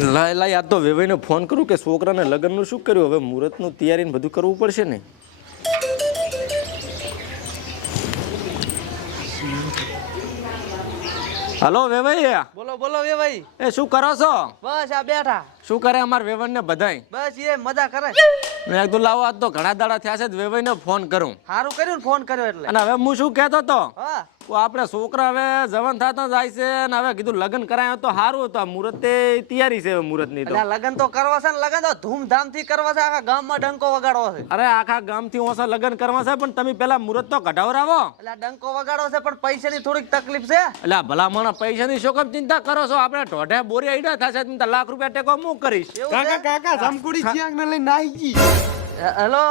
લાય આ તો વેવાઈને ફોન કરું કે છોકરાને લગ્નનું શું કર્યું હવે મુહૂર્તનું તૈયારી બધું કરવું પડશે ને. હાલો વેવાઈ. બોલો બોલો વેવાઈ. એ શું કરો છો? બસ આ બેઠા. શું કરે અમાર વેવાઈને બધાય? બસ એ મજા કરે. મેં કીધું લાવો આજ તો ઘણા દાડા થયા છે વેવાઈને ફોન કરું. સારું કર્યું ને ફોન કર્યો એટલે. અને હવે હું શું કહેતો હતો હા આપણે છોકરા હવે જવાન થતા જાય છે ને હવે કીધું લગ્ન કરાય તો સારું હતું. આ મુહૂર્ત તૈયારી છે મુહૂર્તની તો. એટલે લગન તો કરવા છે ને લગન તો ધૂમધામ થી કરવા છે. આખા ગામમાં ડંકો વગાડવો છે. અરે આખા ગામથી ઓછા લગ્ન કરવા છે પણ તમે પેલા મુહૂર્ત તો કઢાવરાવો. એટલે ડંકો વગાડવો છે પણ પૈસાની થોડીક તકલીફ છે. એટલે ભલા માણસ પૈસાની શું કેમ ચિંતા કરો છો? આપણે ઢોઢે બોરી આઈડા થશે તો લાખ રૂપિયા ટેકો હું કરીશ. કાકા કાકા જમકુડી ચિયાક ને લઈને નાઈ ગઈ. હેલો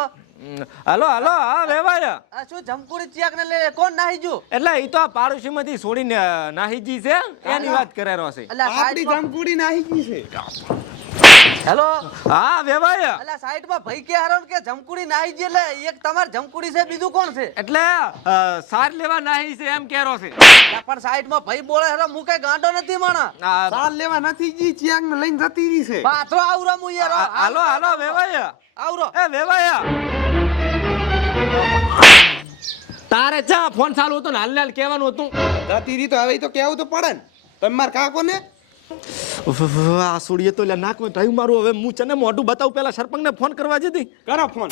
હાલો હાલો હા વેવાય. આ શું જમકુડી ચિયાક ને લઈને કોણ નાહી ગયું? એટલે એ તો પાડોશી માંથી છોડીને નાહીજી છે એની વાત કરે રહ્યો છે. એટલે આપડી જમકુડી નાઈ ગઈ છે. હેલો હા વેવાય. એટલે સાઈડ માં ભાઈ કે હારો કે જમકુડી નાહી ગઈ એટલે એક તમાર જમકુડી છે બીજું કોણ છે? એટલે સાર લેવા નાહી છે એમ કેરો છે. પણ સાઈડ માં ભાઈ બોલે હરો હું કઈ ગાંડો નથી માણા. સાલ લેવા નથી ગઈ ચિયાક ને લઈને જતી રહી છે. પાથરો આવરો મુ યાર. હાલો હાલો વેવાય. આવરો એ વેવાય તારે ચા ફોન ચાલુ હતો ને હાલ હાલ કહેવાનું હતું. જતી રહી તો હવે તો કેવું તો પડે ને. તમે માર કાકો ને આ સોડીએ તો એટલે નાકમાં ટાઈમ મારું. હવે હું છે ને મોઢું બતાવું પેલા સરપંચને ફોન કરવા જતી. કરો ફોન.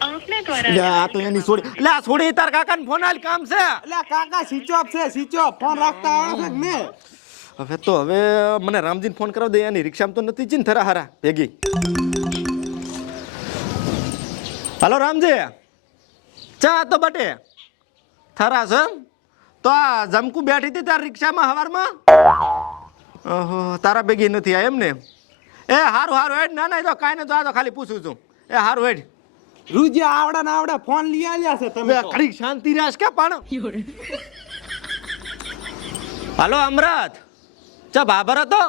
આ તો એની સોડી. એટલે આ સોડી તાર કાકાને ફોન આલ કામ છે. એટલે કાકા સ્વિચ ઓફ છે સ્વિચ ઓફ. ફોન રાખતા આવડે છે ને. હવે તો હવે મને રામજીને ફોન કરાવ દે. એની રિક્ષામાં તો નથી જ ને થરા હારા ભેગી. હાલો રામજી ચા તો બટે થરા છે તો આ જમકુ બેઠી હતી તાર રિક્ષામાં હવારમાં. ઓહો તારા ભેગી નથી આ એમ ને. એ હારું હારું હેડ. ના ના તો કાંઈ નહીં તો આ તો ખાલી પૂછું છું. એ હારું હેડ. રૂજે આવડા ને આવડા ફોન લઈ આલ્યા છે તમે તો. ઘડી શાંતિ રાખ કે પણ. હાલો અમરત ચા બાબર હતો.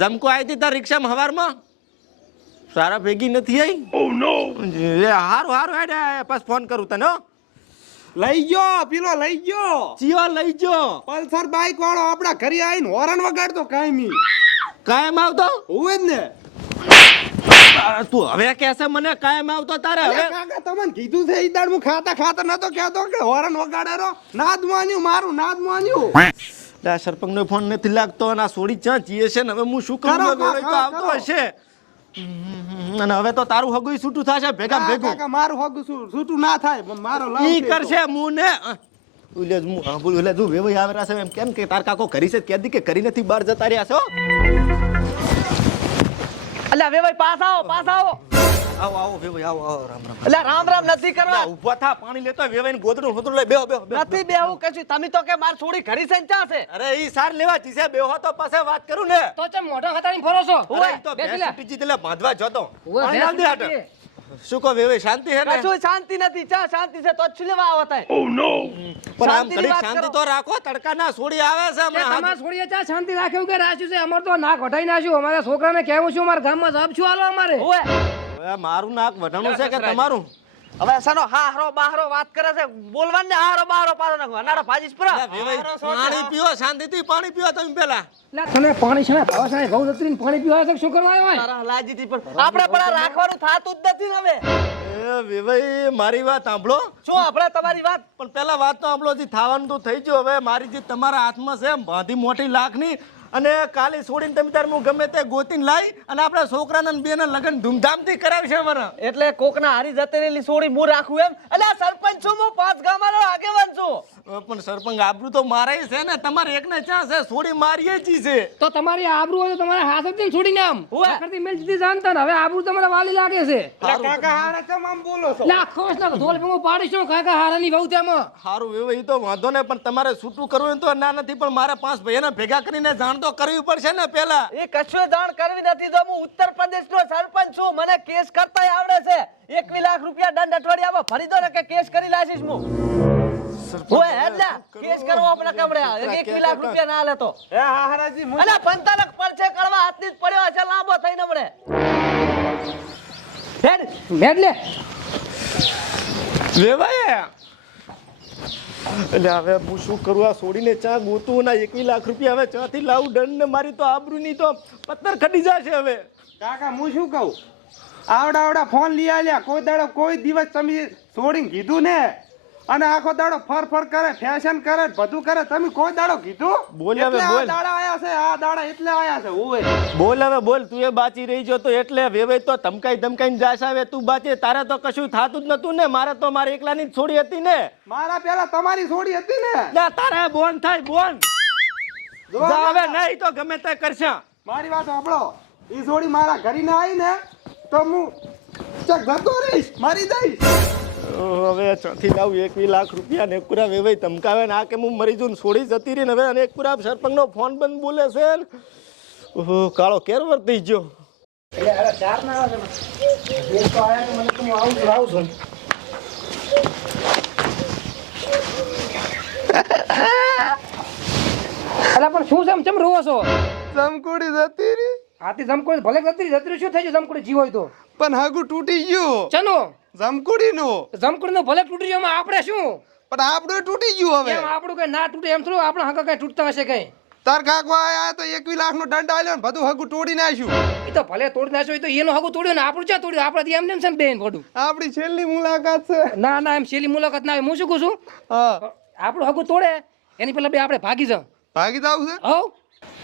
જમકુ આવી હતી તાર રિક્ષામાં હવારમાં. સારા ભેગી નથી આવી. ઓ નો. એ હારું હારું હેડ બસ ફોન કરું તને. લઈ ગયો પેલો લઈ ગયો. ચીવા લઈ ગયો. પલ્સર બાઈક વાળો આપડા ઘરે આવીને હોરન વગાડતો કાયમી. કાયમ આવતો હોય જ ને. તું હવે કેસે મને કાયમ આવતો તારે હવે. કાકા તમને કીધું છે ઈ દાડ હું ખાતા ખાતા નતો કહેતો કે હોરન વગાડેરો. નાદ માન્યું મારું નાદ માન્યું. આ સરપંચ નો ફોન નથી લાગતો અને આ સોડી ચા જીએ છે ને હવે હું શું કરું? તો આવતો હશે અને હવે તો તારું હગું છૂટું થશે ભેગા ભેગું. કાકા મારું હગું છૂટું ના થાય પણ મારો લાવ ઈ કરશે હું ને. ઓલે હું હા બોલ ઓલે તું વેવાઈ આવે છે એમ કેમ કે તાર કાકો કરી છે કે દી કે કરી નથી બહાર જતા રહ્યા છો. અલ્યા વેવાઈ પાસ આવો પાસ આવો. આવો આવો વેવાઈ આવો આવો રામ રામ. અલ્યા રામ રામ નથી કરવા. ઊભા થા પાણી લેતો વેવાઈ ને ગોદડું હોદડું લઈ બેહો બેહો. નથી બેહું કશું. તમે તો કે માર છોડી ઘરી સંચા છે. અરે ઈ સાર લેવા ચીસે બેહો તો પછી વાત કરું ને. તો ચમ મોઢા ખતાની ફરો છો. અરે ઈ તો બેસી ટીજી દે બાંધવા જતો. પાણી આલ દે હાટ. શું કહો વેવાઈ શાંતિ હે ને? કશું શાંતિ નથી. ચા શાંતિ છે તો જ લેવા આવો થાય. ઓ નો. પણ આમ શાંતિની ઘડી વાત શાંતિ કરો. તો રાખો. તડકા ના સોડી આવે છે હમણાં. તમાર છોડીએ ચા શાંતિ રાખ્યું કે રાખ્યું છે? અમાર તો નાક વઢાઈ નાખ્યું. અમારા છોકરાને કહેવું છું અમારા ગામમાં જબ છું હાલો અમારે. ઓય હવે મારું નાક વઢાણું છે કે તમારું? હવે સનો હારો બાહરો વાત કરે છે. બોલવાન ને હારો બાહરો પાડો નાખો. અનાડો ભાજીસ પર. પાણી પીઓ શાંતિથી પાણી પીઓ તમે પેલા. લે તને પાણી છે ને ભાવસાને બહુ જતરીને પાણી પીવા છે શું કરવા આવ્યો હોય? તારા લાજીથી પણ આપણે પણ આ રાખવાનું થાતું જ નથી ને હવે. એ વેવાઈ મારી વાત સાંભળો. શું આપણે તમારી વાત? પણ પેલા વાત તો સાંભળો. જે થવાનું તો થઈ ગયું. હવે મારી જે તમારા હાથમાં છે બાંધી મોટી લાખની અને કાલે છોડીને તમે તાર હું ગમે તે ગોતીને લાવી અને આપણા છોકરાના ને બેના લગ્ન ધૂમધામથી કરાવશે અમારે. એટલે કોકના હારી જતી રહેલી સોડી હું રાખું એમ? એટલે આ સરપંચ છું હું 5 ગામનો આગેવાન છું. પણ સરપંચ આબરૂ તો મારે છે ને. તમારે એકને ચા છે છોડી મારીએ જ છે. તો તમારી આબરૂ હોય તો તમારે હાથ જ છોડીને આમ ઓય. આખરથી મેલ જીતી જાણતા ને હવે આબરૂ તમારે વાલી લાગે છે. કાકા હારે કેમ આમ બોલો છો? લે આખો વર્ષ ના ધોલ પેમો પાડીશું કાકા હારાની બહુ તેમાં. સારું વેવાઈ તો વાંધો ને પણ તમારે છૂટું કરવું હોય તો ના નથી પણ મારે 5 ભાઈઓને ભેગા કરીને જાણ તો કરવી પડશે ને પેલા. એ કશું જાણ કરવી નથી. તો હું ઉત્તર પ્રદેશનો સરપંચ છું. મને કેસ કરતાય આવડે છે. 21 લાખ રૂપિયા દંડ અઠવાડિયામાં ભરી દો ને કે કેસ કરી લાશીશ હું. ઓય હેડલા કેસ કરવો આપણે કમડે 21 લાખ રૂપિયા ના લે તો. એ હારાજી અલા 45 પરચે કરવા હાથની જ પડ્યો છે લાંબો થઈને મળે. હેડ મેડ લે વેવાઈ એટલે હવે હું શું કરું આ છોડીને ચા ગોતું ના 21 લાખ રૂપિયા હવે ચાથી લાવું દંડ ને મારી તો આબરૂની તો પથ્થર ખડી જશે હવે. કાકા હું શું કહું આવડા ફોન લઈ આલ્યા કોઈ દાડો કોઈ દિવસ તમે છોડીને કીધું ને અને આખો દાડો ફર કરે ફેશન કરે બધું કરે તમે કોઈ દાડો કીધું બોલ હવે, એટલે બોલ. આ દાડા આયા છે આ દાડા એટલે આયા છે ઓય બોલ હવે બોલ, તું એ બાચી રહી જો તો એટલે વેવાય તો ધમકાઈને જાશ આવે તું બાચે તારે તો કશું થાતું જ નતું ને મારે તો મારી એકલાની જ છોડી હતી ને. મારા પેલા તમારી છોડી હતી ને લે તારે બોન થાય બોન જો જા હવે કાકા, નહીં તો ગમે તે કરશે. મારી વાત સાંભળો ઈ છોડી મારા ઘરે ના આવી ને તો હું ચક જતો રહીશ મારી દઈશ. હવે ચોથી લાવું 21 લાખ રૂપિયા ને એકપુરા વેવાય ધમકાવે ને આ કે હું મરી જઉં ને છોડી જતી રહી ને હવે અને એકપુરા સરપંચનો ફોન બંધ બોલે છે ને. ઓહો કાળો કેર વર્તી ગયો. એટલે અરે ચાર ના આવે છે ને. એક તો આયા તો મને તો હું આવું છું. અલા પણ શું છે આમ ચમ રોવો છો? જમકુડી જતી રહી આથી જમકોડી ભલે જતરી શું થઈ ગયું જમકોડી જીવ હોય તો પણ હાગુ તૂટી ગયું ચનો જમકુડી નું જમકોડી નો ભલે તૂટી ગયો એમાં આપણે શું પણ આપણું તૂટી ગયું હવે એમ આપણું કઈ ના તૂટે એમ થોડું આપણે હકા કઈ તૂટતા હશે કઈ તાર કાકો આયા તો 21 લાખ નો દંડ આલ્યો ને બધું હગું તોડી નાખ્યું એ તો ભલે તોડી નાખ્યો એ તો એનો હગું તોડ્યો ને આપણું ક્યાં તોડ્યું આપણે એમ નેમ છે ને બેન પડું આપણી છેલ્લી મુલાકાત છે ના ના એમ છેલ્લી મુલાકાત ના આવે હું શું કહું છું હા આપણું હગું તોડે એની પેલા બે આપણે ભાગી જાવ ભાગી જાવ છે હવ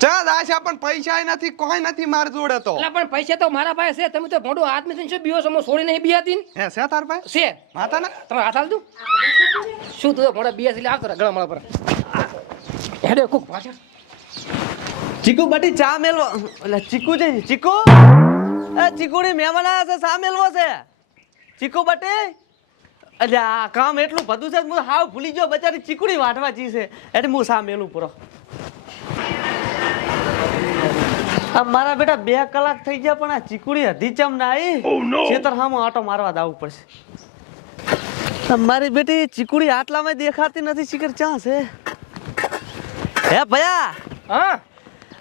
ચા દાશા પણ પૈસા નથી કોઈ નથી માર જોડે તો એટલે પણ પૈસા તો મારા પાસે છે તમે તો મોઢું હાથ મેં શું બીઓ સમો છોડી નહીં બિયાતી હે છે તાર પાસે છે માતા ના તમે હાથ હાલ તું શું તું મોઢા બિયા એટલે આવતો ગળા મારા પર હેડે કુક પાછળ ચીકુ બટી ચા મેલવો એટલે ચીકુ છે ચીકુ એ ચીકુડી મહેમાન આવ્યા છે ચા મેલવો છે ચીકુ બટી એટલે આ કામ એટલું બધું છે હું હાવ ભૂલી ગયો બચારી ચીકુડી વાટવા જી છે એટલે હું ચા મેલું પૂરો આ મારા બેટા 2 કલાક થઈ ગયા પણ આ ચીકુડી હધી ચમ ના આવી ખેતર હામો આટો મારવા દાવું પડશે મારી બેટી ચીકુડી આટલામાં દેખાતી નથી શિખર ચા છે હે ભયા હા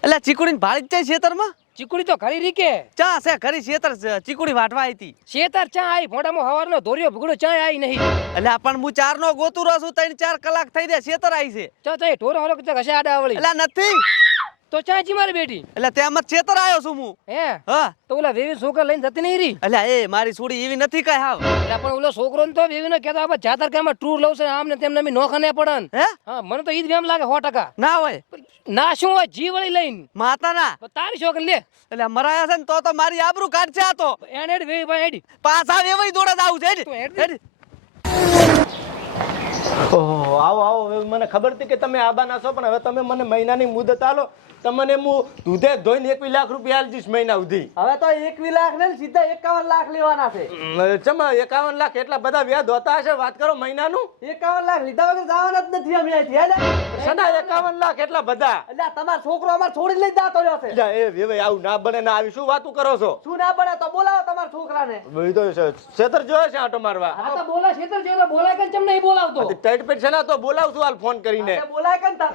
એટલે ચીકુડી ભાળી જાય ખેતરમાં ચીકુડી તો ઘરી રીકે ચા છે ખરી ખેતર છે ચીકુડી વાટવા આવી હતી શેતર ચા આવી મોઢામાં હવારનો ધોર્યો ભૂગડો ચા આવી નહીં એટલે પણ હું 4 નો ગોતું રહ્યો છું 3-4 કલાક થઈ ગયા ખેતર આવી છે તો તો એ ઢોરો હરો કે ઘસે આડા આવળી એટલે નથી તો ચા જી મારી બેટી એટલે તેમ જ ખેતર આવ્યો છું હું હે હા તો ઓલા વેવી છોકરા લઈને જતી નહીં રહી એટલે એ મારી છોડી એવી નથી કઈ હાવ એટલે પણ ઓલો છોકરો ને તો વેવી નો કહેતો આપણે જાતર કામમાં ટૂર લઉં છે આમ ને તેમને અમે નોખા ને પડન હે હા મને તો ઈ જ વેમ લાગે 100%. ના હોય ના શું હોય જી વળી લઈને માતાના તો તારી છોકરી લે એટલે મરાયા છે ને તો મારી આબરૂ કાઢશે આ તો એને હેડ વેવી ભાઈ હેડી પાછા વેવાઈ દોડે આવું છે તું હેડ. હેડ. ઓહો આવો આવો હવે મને ખબર હતી કે તમે આબાના છો પણ હવે તમે મને મહિનાની મુદત આલો તમને હું દૂધે ધોઈને 21 લાખ રૂપિયા આલી દઈશ મહિના સુધી. હવે તો 21 લાખ ને સીધા 51 લાખ લેવાના છે ચમ 51 લાખ એટલા બધા વ્યાજ હોતા હશે વાત કરો મહિનાનું 51 લાખ લીધા વગર જવાના જ નથી અમે અહીંથી હેડે સદા 51 લાખ એટલા બધા એટલે તમારો છોકરો અમાર છોડી લઈ જાતો રહ્યો છે જા, એ વેવાઈ આવું ના બને ના આવી શું વાતું કરો છો? શું ના બને તો બોલાવો તમારા છોકરાને ભાઈ તો છેતર જોયો છે આટો મારવા. આ તો બોલા છેતર જેવો બોલાય કે ચમ નહીં બોલાવતો ટાઈટ પેટ છે ને તો બોલાવ છું હાલ ફોન કરીને. એટલે બોલાય કે તાર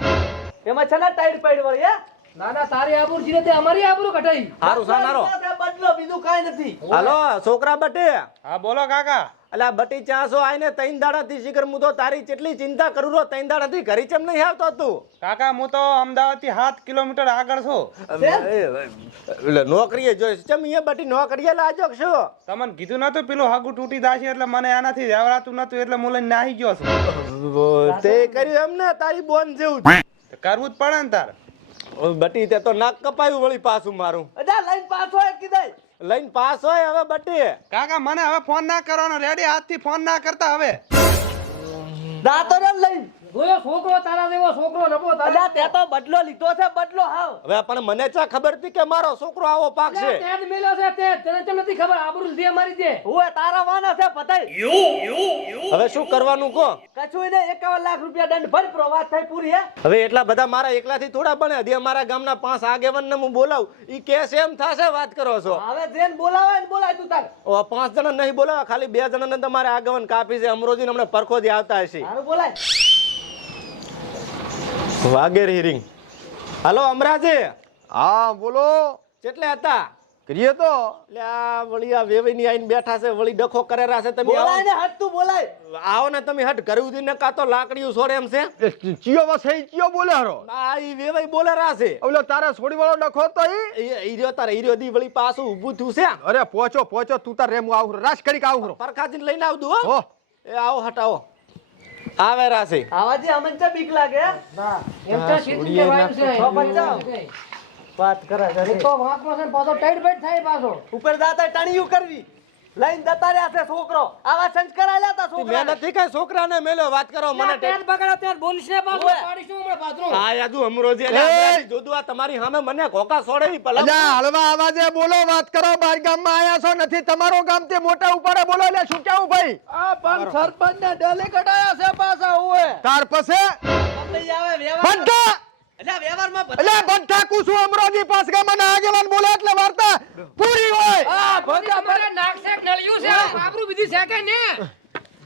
એમાં છે ને ટાઈટ પાડી વળી હે ના ના તારી આબરૂ જીરે તે અમારી આબરૂ ઘટાઈ હારું સાનારો બદલો બીજું કાંઈ નથી હાલો છોકરા બટે હા બોલો કાકા અલા બટી ચાસો આઈને 3 દાડાથી શિખર હું તો તારી કેટલી ચિંતા કરું રો 3 દાડાથી ઘરે ચમ નહીં આવતો તું? કાકા હું તો અમદાવાદ થી 7 કિલોમીટર આગળ છું એટલે નોકરીએ જોઈશ ચમ અહીંયા બટી નોકરીએ લાજો કે શું? તમને કીધું નતું પેલું હાગુ તૂટી દાશે એટલે મને આનાથી વ્યવરાતું નતું એટલે હું લઈને નાહી ગયો છું તે કર્યું એમ ને તારી બોન જેવું જ. કરવું જ પડે ને તાર બટી તે તો નાક કપાયું વળી પાછું મારું અજા લઈને પાછો એક કીધઈ લઈને પાસ હોય હવે બટી. કાકા મને હવે ફોન ના કરવાનો રેડી હાથથી ફોન ના કરતા હવે દાતો રે લઈને જોયો છોકરો તારા જેવો છોકરો નબો તારા અજા તે તો બદલો લીધો છે બદલો હાવ હવે પણ મને ચા ખબર હતી કે મારો છોકરો આવો પાક છે? તે જ મેલ્યો છે તે તને ચમ નથી ખબર આબરૂ દે મારી દે ઓય તારા વાના છે બધાય હવે શું કરવાનું કહો? કછુય ને 51 લાખ રૂપિયા દંડ ભર પ્રો વાત થઈ પૂરી હે હવે એટલા બધા મારા એકલાથી થોડા બને હજી અમારા ગામના 5 આગેવાનને હું બોલાવું ઈ કેસ એમ થાશે વાત કરો છો? હવે જેન બોલાવે ને બોલાય તું તાર ઓ 5 જણા નહીં બોલાવા ખાલી 2 જણાને તમારે આગેવાન કાપી છે અમરોજી હમણાં પરખોથી આવતા હશે. હારું બોલાય વાગેર હિરિંગ હાલો અમરાજી હા બોલો કેટલે હતા? કરીએ તો એટલે આ વળી આ વેવાઈની આઈને બેઠા છે વળી ડખો કરેરા છે તમે બોલાય ને હટ તું બોલાય. આવો ને તમે હટ ઘરે ઉધીને કાં તો લાકડીઓ છોડે એમ છે ચિયો વસે ચિયો બોલે હારો આ ઈ વેવાઈ બોલેરા છે ઓલો તારા છોડી વાળો ડખો તો ઈર્યો તારે ઈર્યો દી વળી પાછું ઊભું થયું છે અરે પહોંચો તું તાર રેમ આવું રાસ કરી આવું પરખાજીને લઈને આવતું હો હો એ આવો હટાવો આવે રાશે આવાજી અમને ચા બીક લાગે હે? એમ તો સીધું કહેવાયું છે. છ પંચાવન. વાત કરે છે એ તો વાંકમાં છે ને પાછો ટાઈટ બાઈટ થાય પાછો. ઉપર જાતા ટણીયું કરવી લઈને જતા રહ્યા છે છોકરો આવા સંસ્કાર આલ્યા તા મેં છોકરાને. નથી કઈ છોકરાને મેલ્યો વાત કરો મને ત્યાં બગાડો ત્યાં બોલીશ ને પાછો ઓય. પાડીશું હમણાં પાથરું. આ યાદુ અમરોજી એટલે અમરાજી જોદુ આ તમારી સામે મને ઘોકા છોડેવી ભલા અલ્યા હળવા અવાજે બોલો વાત કરો બાર ગામમાં આયા છો નથી તમારો ગામ તે મોટા ઉપાડે બોલો એટલે શું કેવું ભાઈ આ પણ સરપંચ ને ડેલીગેટ આયા છે પાછા ઓય તાર પાસે તમને આવે વ્યવહાર બંધા એટલે વ્યવહારમાં એટલે બંધા કુસુ અમરોજી પાસ ગામના આગેવાન બોલે એટલે વાર્તા પૂરી હોય આ ભોગા મારે નાકશે નળિયું છે આબરૂ બીજી છે કે ને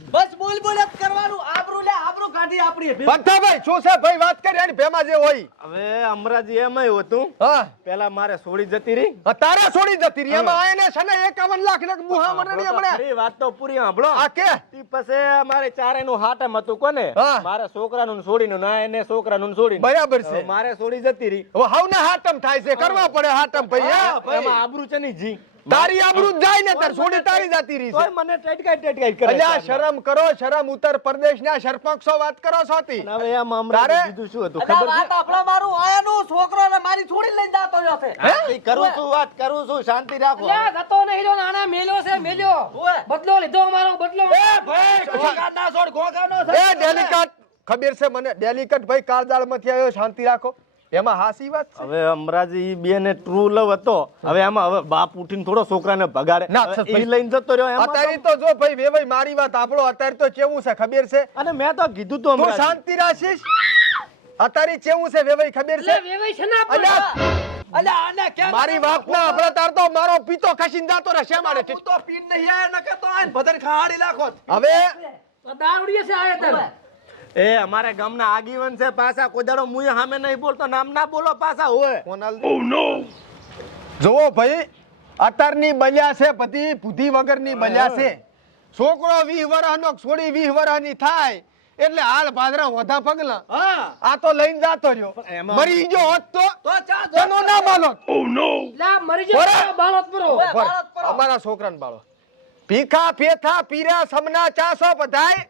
બસ બોલ બોલ જ કરવાનું આબરૂ લે આબરૂ કાઢી આપણી બંધા ભાઈ શું છે ભાઈ વાત કરી એની ભેમાં જે હોય હવે અમરાજી એમય હતું હા પેલા મારે છોડી જતી રહી તારા છોડી જતી રહી એમાં આયને છે ને 51 લાખ ને બુહા મરણી હમણે ખરી વાત તો પૂરી સાંભળો આ કે ઈ પછી અમારે ચારેયનું હાટમ હતું કોને હા. મારે છોકરાનું ને છોડીનું ના એને છોકરાનું ને છોડીનું બરાબર છે હવે મારે છોડી જતી રહી હવે હાવને હાટમ થાય છે કરવા પડે હાટમ ભાઈ હા, હે? એમાં આબરૂ છે નહીં જી તારી આબરૂ જ જાય ને તાર છોડી તારી જાતી રહી તોય છે મને ટેટકાઈ કરે અલ્યા છે. શરમ કરો શરમ ઉત્તર પ્રદેશના સરપંચો વાત કરો છો તી અને હવે એમ અમરાજી તારે? બીજું શું હતું અલા ખબર વાત આપણા મારું આયાનું છોકરો ને મારી છોડી લઈને જાતો રહ્યો છે છે કરું છું વાત કરું છું શાંતિ રાખો લ્યા જતો નહીં જો નાના મેલ્યો છે મેલ્યો ઓય. બદલો લીધો અમારો બદલો એ ડેલિકેટ ખબર છે મને ડેલિકેટ ભાઈ કાળદાળ માંથી આવ્યો શાંતિ રાખો એમાં હાસી વાત છે હવે અમરાજી ઈ બે ને ટ્રુ લવ હતો હવે એમાં હવે બાપ ઉઠીને થોડો છોકરાને ભગાડે ના, હવે ભાઈ. ઈ લઈને જતો રહ્યો એમાં અત્યારે તો જો ભાઈ વેવાઈ મારી વાત આપણો અત્યારે તો કેવું છે ખબર છે અને મેં તો કીધું તું તું અમરાજી શાંતિ રાખીશ અત્યારે કેવું છે વેવાઈ ખબર લે છે વેવાઈ છે ના અલ્યા અલા આને કેમ મારી વાત ના આપણે તાર તો મારો પીતો ખસીને જાતો રહે શા માટે હું તો પીન નહીં આયા નકે તો આઈને બધાને ખાડી નાખો હવે દારૂડિયે છે આયા તાર એ અમારે ગામના આગેવાન છે પાછા કોઈ દાડો મુએ સામે નહીં બોલતો નામ ના બોલો પાછા હોય જોવો ભાઈ અત્યારની બલ્યા છે બધી બુદ્ધિ વગરની બલ્યા છે છોકરો 20 વર્ષનો છોડી 20 વર્ષની થાય એટલે હાલ ભાદરા વધા પગલા હા આ તો લઈને જાતો રહ્યો એમાં- મરી ગયો હોત તો ચા તેનો ના માનો લા મરી જાય બાળોત પરો અમારા છોકરાને બાળો ભીખા ફેથા પીરા સમના ચાસો બધાય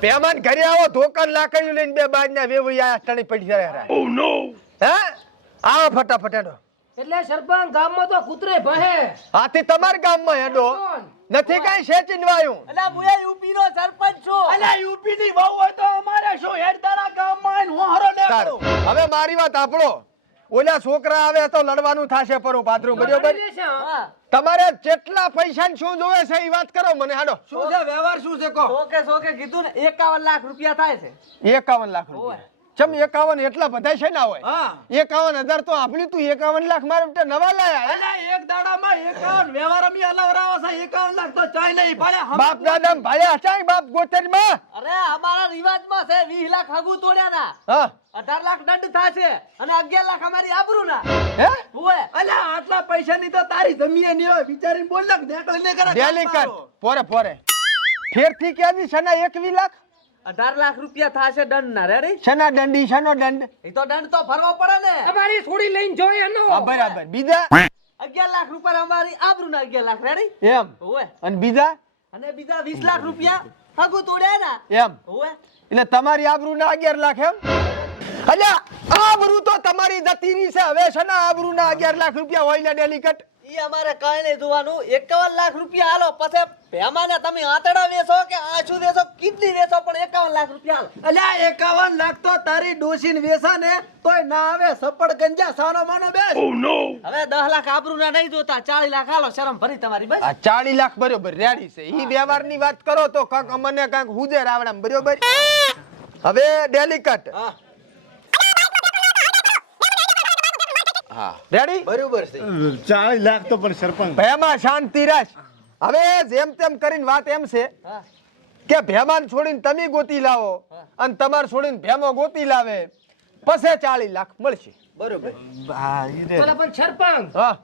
પેમાન ઘરે આવો ધોકન લાકડીયું લઈને બે બાજના વેવી આયા ટણી પડી રહ્યા હે આવો ફટાફટ હેડો એટલે સરપંચ ગામમાં તો કૂતરે ભહે આથી તમારા ગામમાં હેડો નથી કઈ શેચીન વાયું અલા મુએ યુપી નો સરપંચ છું અલા યુપી ની વહુ હોય તો અમારે શું હેડદારા ગામમાં આઈને હું હરો તાર. લેવાનો હવે મારી વાત આપણો ઓલા છોકરા આવે તો લડવાનું થાશે પરું પાથરું બરાબર હા તમારે જેટલા પૈસા શું જોવે છે એ વાત કરો મને હાડો શું છે વ્યવહાર શું છે કો સોકે કીધું ને 51 લાખ રૂપિયા થાય છે 51 લાખ રૂપિયા ચમ 51 એટલા બધા છે ના હોય હા 51,000 તો આપણી તું 51 લાખ મારે માટે નવા લાયા હે? અલા એક દાડામાં 51 વ્યવહાર અમે અલવરાવા છે 51 લાખ તો ચાઈ નહીં પડે બાપ દાદા ભાયા ચાય બાપ ગોતર માં અરે અમારા રિવાજમાં છે 20 લાખ હગુ તોડ્યા ના હા 18 લાખ દંડ થાશે અને 11 લાખ અમારી આબરૂ ના હે ઓય અલા આટલા પૈસાની તો તારી જમીએ ની હોય વિચારીને બોલ ને નેટો ને કરે ડેલિકેટ પોરે ફેરથી ક્યાંથી સના 21 લાખ 18 લાખ રૂપિયા થાશે દંડ ના રેડી સના દંડી સનો દંડ એ તો દંડ તો ભરવો પડે ને તમારી છોડી લઈને જોઈ એનો હા બરાબર બીજા 11 લાખ રૂપિયા અમારી આબરૂ ના 11 લાખ રેડી એમ ઓય અને બીજા અને બીજા 20 લાખ રૂપિયા હગુ તોડ્યા ના એમ ઓય એટલે તમારી આબરૂ ના 11 લાખ એમ અલ્યા આબરૂ તો તમારી જતીની છે હવે સના આબરૂ ના 11 લાખ રૂપિયા હોય ને ડેલિકેટ ઈ અમારે કઈ નહીં જોવાનું 51 લાખ રૂપિયા હાલો પછી ભેમાને તમે આંતડા વેચો કે આછું વેચો કિડની વેચો પણ 51 લાખ રૂપિયા હાલો અલ્યા 51 લાખ તો તારી ડોશીન વેસા ને તોય ના આવે સપડ ગંજા સાનો માનો બેસ હવે 10 લાખ આબરૂ ના નહીં જોતા 40 લાખ હાલો શરમ ભરી તમારી બસ આ 40 લાખ બરોબર રેડી છે ઈ વ્યવહારની વાત કરો તો કાંક અમને કાંક હુજે રાવડામ બરોબર હવે ડેલિકેટ હા રેડી બરોબર છે 40 લાખ તો પણ સરપંચ ભેમા શાંતિ રાખ હવે જેમ તેમ કરીને વાત એમ છે કે ભેમાન છોડીને તમે ગોતી લાવો અને તમાર છોડીને ભેમો ગોતી લાવે પછી 40 લાખ મળશે બરોબર હા ઈ રે પેલા પણ સરપંચ હા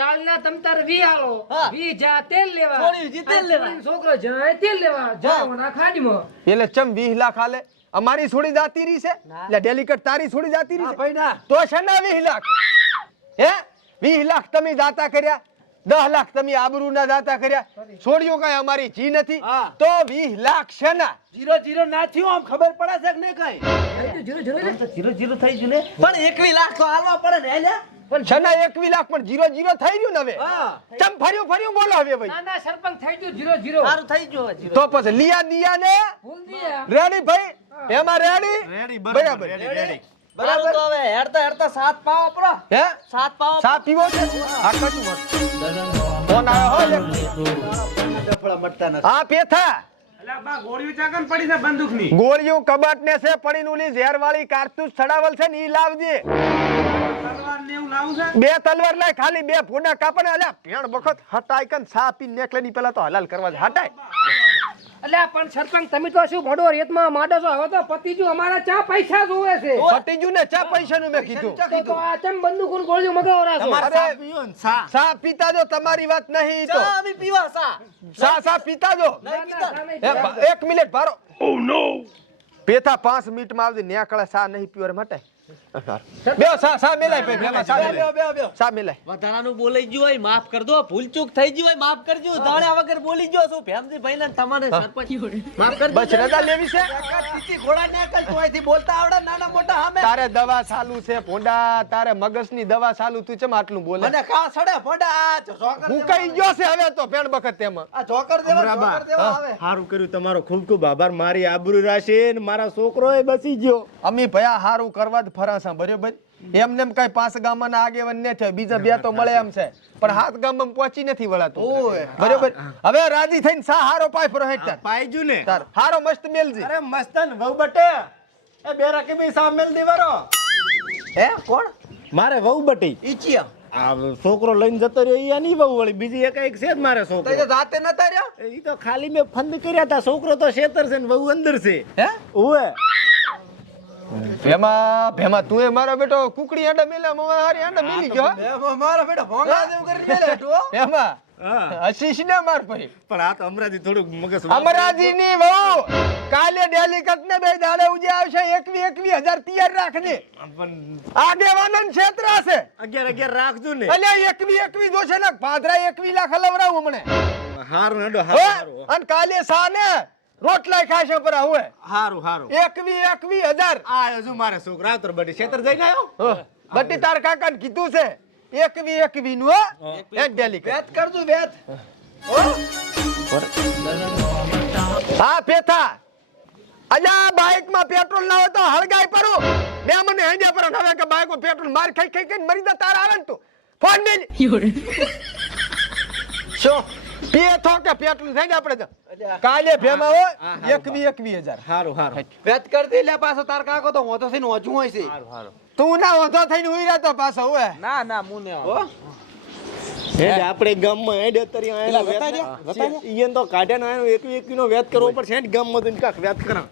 ચાલના તમ તાર વી આલો હા. વી જા તેલ લેવા છોડી જી તેલ લેવા. અને છોકરો જાય તેલ લેવા જાય ઓના ખાડીમાં એટલે ચમ 20 લાખ આલે અમારી છોડી જાતી રહી છે એટલે ડેલિકેટ તારી છોડી જાતી રહી હા છે ભાઈ ના તો છે ને 20 લાખ હે 20 લાખ તમે દાતા કર્યા 10 લાખ તમે આબરૂ ના દાતા કર્યા છોડ્યું કઈ અમારી જી નથી હા. તો 20 લાખ છે ના 0-0 ના થયું આમ ખબર પડે છે કે નહીં કઈ જીરો જીરો લે. 0-0 થઈ ગયું ને પણ 21 લાખ તો હાલવા પડે ને હેલ્યા પણ છે ને 21 લાખ પણ 0-0 થઈ ગયું ને હવે હા ચમ ફર્યું બોલો હવે ભાઈ ના ના સરપંચ થઈ ગયું જીરો જીરો સારું થઈ ગયું હવે 0. તો પછી લિયા દિયા ને ભૂલ દિયા રેડી ભાઈ એમાં રેડી રેડી બરાબર રેડી બરાબર તો હવે હેડતા સાત પાવો પડો હે સાત પાવો સા પીવો છે હા કશું મત ફોન આવ્યો હો ડફડા મટતા નથી હા પેથા ગોળીઓ કબાટ ને છે પડીને ઓલી ઝેર વાળી કારતૂસ છડાવલ છે ને ઈ લાવજે બે તલવાર લાય ખાલી બે ફોડા કાપને અલ્યા ભેણ વખત હટાય કન સા પી નેકલે ની પેલા તો હલાલ કરવા જ હટાય એટલે પણ સરપંચ તમે તો શું મોડો રેતમાં માડો છો હવે તો પતિજુ અમારા ચા પૈસા જોવે છે પટીજુ ને ચા પૈસા નું મેં કીધું તો આ ચમ બંદૂક ગોળીઓ મગાવરા છો તમારે સા પીવો ને સા સા પીતા જો તમારી વાત નહીં તો ચા અમે પીવા સા સા પીતા જો નહીં પીતા એક મિનિટ ભારો પેથા 5 મિનિટ માં આવજે ન્યાકળે સા નહીં પીવર માટે બેઓ સા મેલાય ભાઈ ભેમા સા મેલાય સા મેલાય વધારાનું બોલાઈ ગયું હોય માફ કર દો ભૂલ ચૂક થઈ ગઈ હોય માફ કરજો દાણ્યા વગર બોલી ગયો છું ભેમજી ભાઈ ને તમારે સરપંચ માફ કરજો બસ રજા લેવી છે તીતી ઘોડા નેકલ તું અહીંથી બોલતા આવડે નાના મોટા સામે તારે દવા ચાલુ છે ભોંડા તારે મગજની દવા ચાલુ તું ચમ આટલું બોલે મને કા સડે ભોંડા આ જોકર હું કઈ ગયો છે હવે તો પેણ બખત તેમાં આ જોકર જેવા આવે સારું કર્યું તમારો ખૂબ ખૂબ આભાર મારી આબરૂ રાશે ને મારા છોકરોએ બચી ગયો અમી ભયા હારું કરવા જ ફરાસા બરોબર એમને એમ કઈ 5 ગામમાં ના આગેવાન ને છે બીજા બે તો મળે એમ છે પણ 7 ગામમાં પહોંચી નથી વળાતું ઓય. બરોબર હવે રાજી થઈને સા હારો પાય ફરો હેઠ પાઈજુ ને તાર હારો મસ્ત મેલજી અરે મસ્તન વહુ બટે એ બેરા કે ભઈ સામેલ દીવારો હે કોણ મારે વહુ બટી ઈચિયા આ છોકરો લઈને જતો રહ્યો ઈ આની વહુ વળી બીજી એક છે જ મારે તો છોકરો જાતે નતા રહ્યો ઈ તો ખાલી મેં ફંદ કર્યા હતા છોકરો તો શેતર છે ને વહુ અંદર છે હે ઓએ ભેમા તું એ મારો બેટો કુકડી આંડા મેલા મવા હારી આંડા મેલી ગયો એમાં મારો બેટો ભોંગા જેમ કરીને મેલે હેઠો ભેમા હા હસીશ ને માર ભાઈ પણ આ તો અમરાજી થોડુંક મગજ અમરાજી ની વહુ કાલે ડેલિકેટ ને બે દાડે ઉજે આવશે 21,000 તૈયાર રાખજે પણ આગેવાનન ક્ષેત્ર છે 11 રાખજો ને અલે 21 જોશે ને ભાદરા 21 લાખ હલવરાવું મને હારું હેડો હો? હારું અને કાલે સાને રોટલા ખાશે પર હવે હારું હારું 21,000 આ હજુ મારે છોકરા આવતર બટી શેતર જઈને આવ્યો બટી તાર કાકા ને કીધું છે 21 નું હો એક ડેલિકેટ વેત કરજો વેત હા પેથા અલ્યા બાઈક માં પેટ્રોલ ના હોય તો હળગાઈ પરું મેં મને હેંજા પર હવે કે બાઈક માં પેટ્રોલ માર ખાઈ ખાઈ ખાઈ મરી જા તાર આવે ને તું ફોન મેલ શું પેથો કે પેટ્રોલ થઈ જાય આપણે તો કાલે ભેમા હોય 21,000 હારું હારું વેત કરી દે લે પાછો તાર કાકો તો હોતો થઈને ઓજું હોય છે તું ના હોતો થઈને ઉઈ રહેતો પાછો હોય ના ના મુને હો હેડ આપણે ગામમાં હેડ તરી આયેલો વેત ઈયન તો કાઢ્યા ના 21 નો વેત કરવો પડશે હેડ ગામમાં જઈને કાક વેત કરા